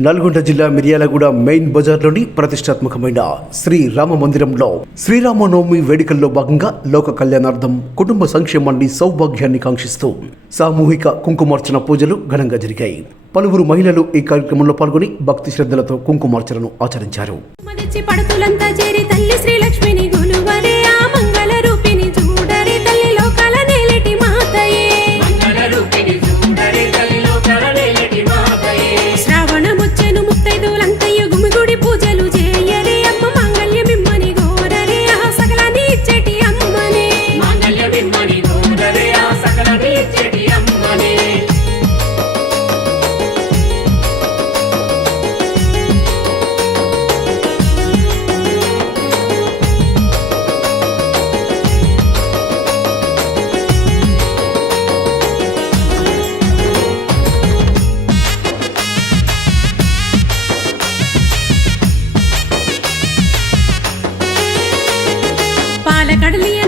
నల్గొండ జిల్లా మిర్యాలగూడ మెయిన్ బజార్లోని ప్రతిష్టాత్మకమైన శ్రీ రామ మందిరంలో శ్రీరామనవమి వేడుకల్లో భాగంగా లోక కళ్యాణార్థం కుటుంబ సంక్షేమాన్ని సౌభాగ్యాన్ని కాంక్షిస్తూ సామూహిక కుంకుమార్చన పూజలు ఘనంగా జరిగాయి. పలువురు మహిళలు ఈ కార్యక్రమంలో పాల్గొని భక్తి శ్రద్ధలతో కుంకుమార్చనను ఆచరించారు. Charlie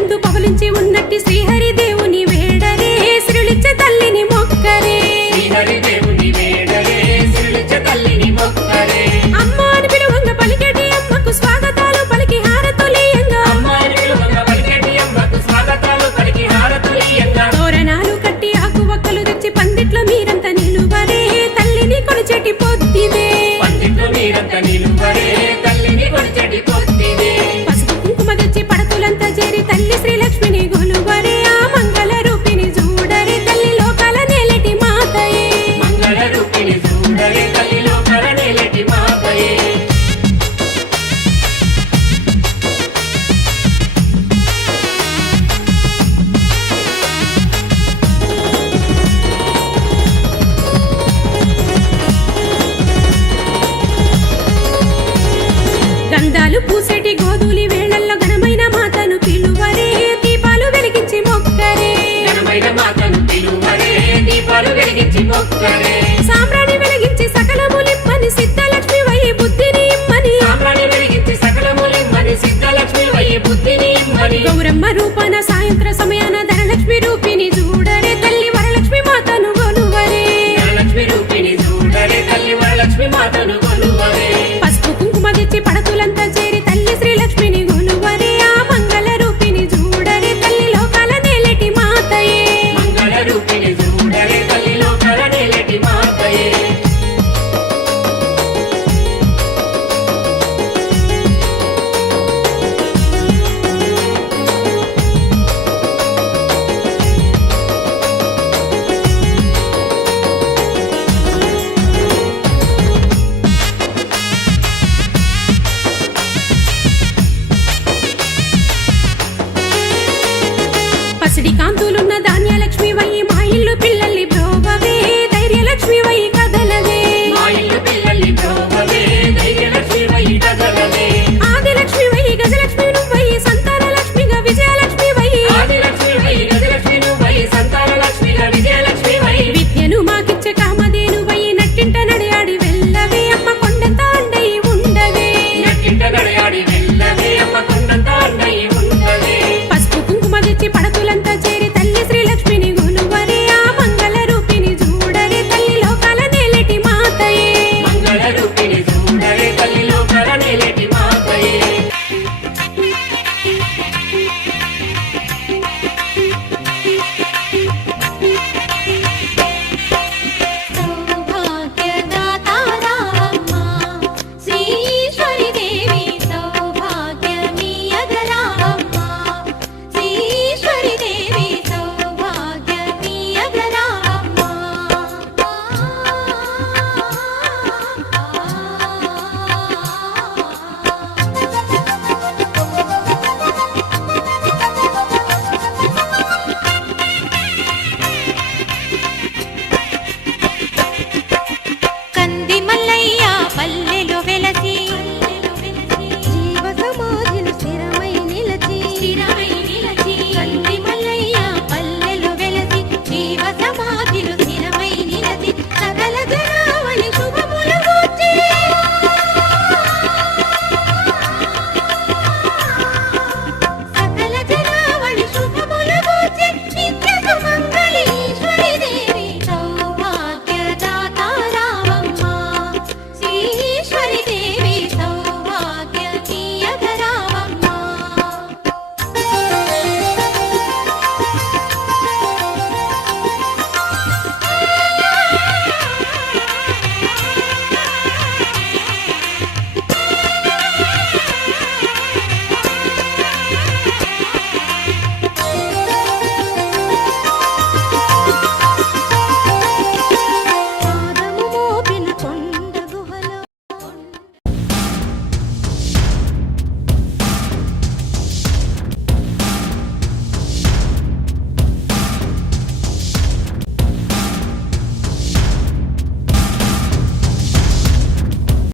పైన మాతను పిలువరే దీపాలు వెలిగించి మొక్కరే. సామ్రాణి వెలిగించి సకలములిమ్మని సిద్ధలక్ష్మి వయ్యి బుద్ధిని ఇమ్మని. సామ్రాణి వెలిగించి సకలములిమ్మని సిద్ధలక్ష్మి వయ్యి బుద్ధిని ఇమ్మని. గౌరమ్మ రూపాన సాయంత్ర